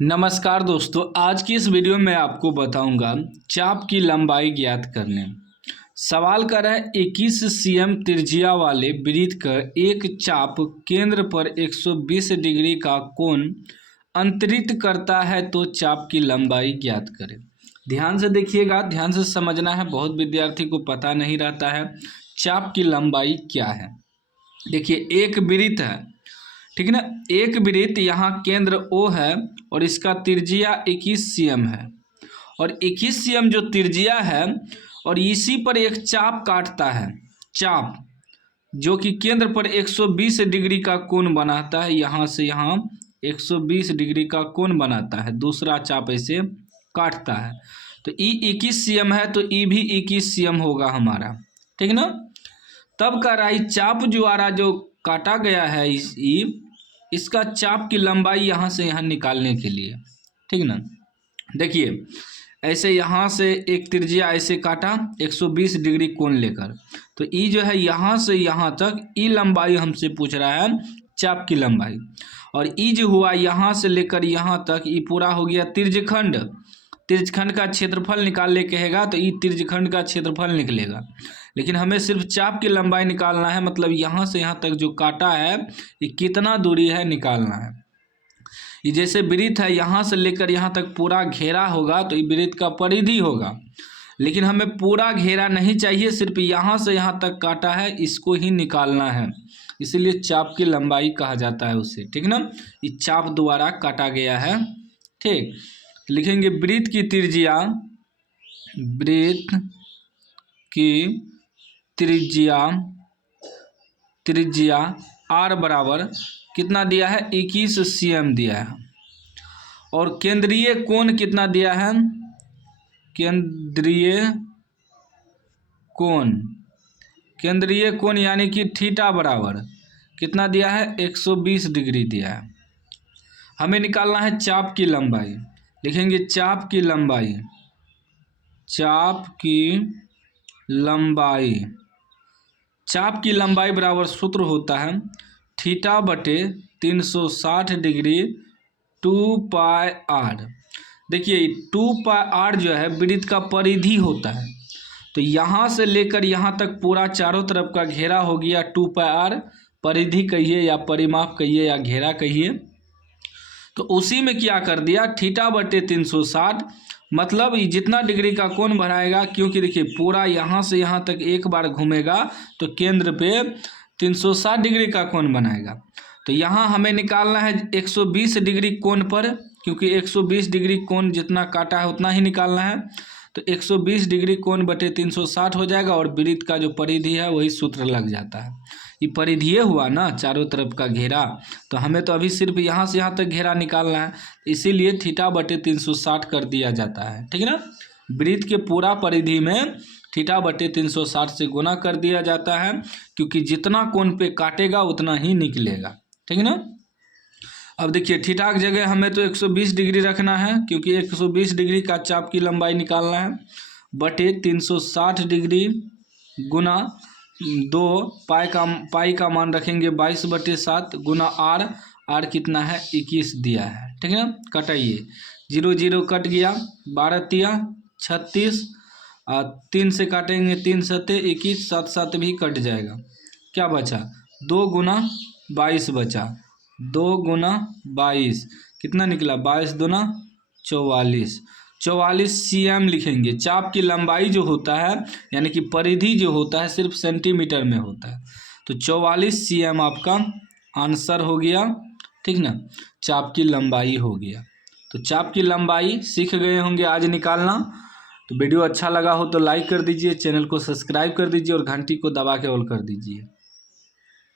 नमस्कार दोस्तों, आज की इस वीडियो में आपको बताऊंगा चाप की लंबाई ज्ञात करने। सवाल कर रहा है 21 cm त्रिज्या वाले वृत्त का एक चाप केंद्र पर 120 डिग्री का कोण अंतरित करता है तो चाप की लंबाई ज्ञात करें। ध्यान से देखिएगा, ध्यान से समझना है। बहुत विद्यार्थी को पता नहीं रहता है चाप की लंबाई क्या है। देखिए, एक वृत्त है, ठीक है ना। एक वृत्त यहाँ केंद्र O है और इसका त्रिज्या 21 cm है और 21 cm जो त्रिज्या है और इसी पर एक चाप काटता है। चाप जो कि केंद्र पर 120 डिग्री का कोण बनाता है, यहाँ से यहाँ 120 डिग्री का कोण बनाता है। दूसरा चाप ऐसे काटता है तो E 21 cm है तो E भी 21 cm होगा हमारा, ठीक ना। तब का रहा चाप द्वारा जो काटा गया है इस इसका चाप की लंबाई यहाँ से यहाँ निकालने के लिए, ठीक ना। देखिए, ऐसे यहाँ से एक त्रिज्या ऐसे काटा 120 डिग्री कोण लेकर, तो ई जो है यहाँ से यहाँ तक ई लंबाई हमसे पूछ रहा है चाप की लंबाई। और ई जो हुआ यहाँ से लेकर यहाँ तक, ई पूरा हो गया त्रिज्यखंड। त्रिज्यखंड का क्षेत्रफल निकालने कहेगा तो ई त्रिज्यखंड का क्षेत्रफल निकलेगा, लेकिन हमें सिर्फ चाप की लंबाई निकालना है। मतलब यहाँ से यहाँ तक जो काटा है ये कितना दूरी है निकालना है। ये जैसे वृत्त है, यहाँ से लेकर यहाँ तक पूरा घेरा होगा तो ये वृत्त का परिधि होगा, लेकिन हमें पूरा घेरा नहीं चाहिए, सिर्फ यहाँ से यहाँ तक काटा है, इसको ही निकालना है। इसीलिए चाप की लंबाई कहा जाता है उसे, ठीक ना। ये चाप द्वारा काटा गया है, ठीक। लिखेंगे वृत्त की त्रिज्या, वृत्त की त्रिज्या R बराबर कितना दिया है 21 cm दिया है। और केंद्रीय कोण कितना दिया है, केंद्रीय कोण यानी कि थीटा बराबर कितना दिया है 120 डिग्री दिया है। हमें निकालना है चाप की लंबाई। लिखेंगे चाप की लंबाई, चाप की लंबाई बराबर सूत्र होता है थीटा बटे 360 डिग्री 2πr। देखिए 2πr जो है वृत्त का परिधि होता है, तो यहाँ से लेकर यहाँ तक पूरा चारों तरफ का घेरा हो गया 2πr। परिधि कहिए या परिमाप कहिए या घेरा कहिए, तो उसी में क्या कर दिया थीटा बटे 360, मतलब ये जितना डिग्री का कोण बढ़ाएगा, क्योंकि देखिए पूरा यहाँ से यहाँ तक एक बार घूमेगा तो केंद्र पे 360 डिग्री का कोण बनाएगा। तो यहाँ हमें निकालना है 120 डिग्री कोण पर, क्योंकि 120 डिग्री कोण जितना काटा है उतना ही निकालना है। तो 120 डिग्री कोण बटे 360 हो जाएगा और वृत्त का जो परिधि है वही सूत्र लग जाता है। ये परिधीय हुआ ना, चारों तरफ का घेरा, तो हमें तो अभी सिर्फ यहाँ से यहाँ तक घेरा निकालना है, इसीलिए थीटा बटे 360 कर दिया जाता है, ठीक है ना। वृत्त के पूरा परिधि में थीटा बटे 360 से गुना कर दिया जाता है, क्योंकि जितना कोण पे काटेगा उतना ही निकलेगा, ठीक है ना। अब देखिए थीटा की जगह हमें तो 120 डिग्री रखना है, क्योंकि 120 डिग्री का चाप की लंबाई निकालना है, बटे 360 डिग्री गुना 2, पाई का मान रखेंगे 22/7 गुना r कितना है 21 दिया है, ठीक है ना। कटाइए, 0 0 कट गया, 12 तिया 36 और 3 से काटेंगे 3 सते 21, 7 7 भी कट जाएगा। क्या बचा 2 गुना 22 बचा, 2 गुना 22 कितना निकला 22 दूना 44 cm लिखेंगे। चाप की लंबाई जो होता है यानी कि परिधि जो होता है सिर्फ सेंटीमीटर में होता है, तो 44 cm आपका आंसर हो गया, ठीक ना। चाप की लंबाई हो गया। तो चाप की लंबाई सीख गए होंगे आज निकालना। तो वीडियो अच्छा लगा हो तो लाइक कर दीजिए, चैनल को सब्सक्राइब कर दीजिए और घंटी को दबा के ऑल कर दीजिए।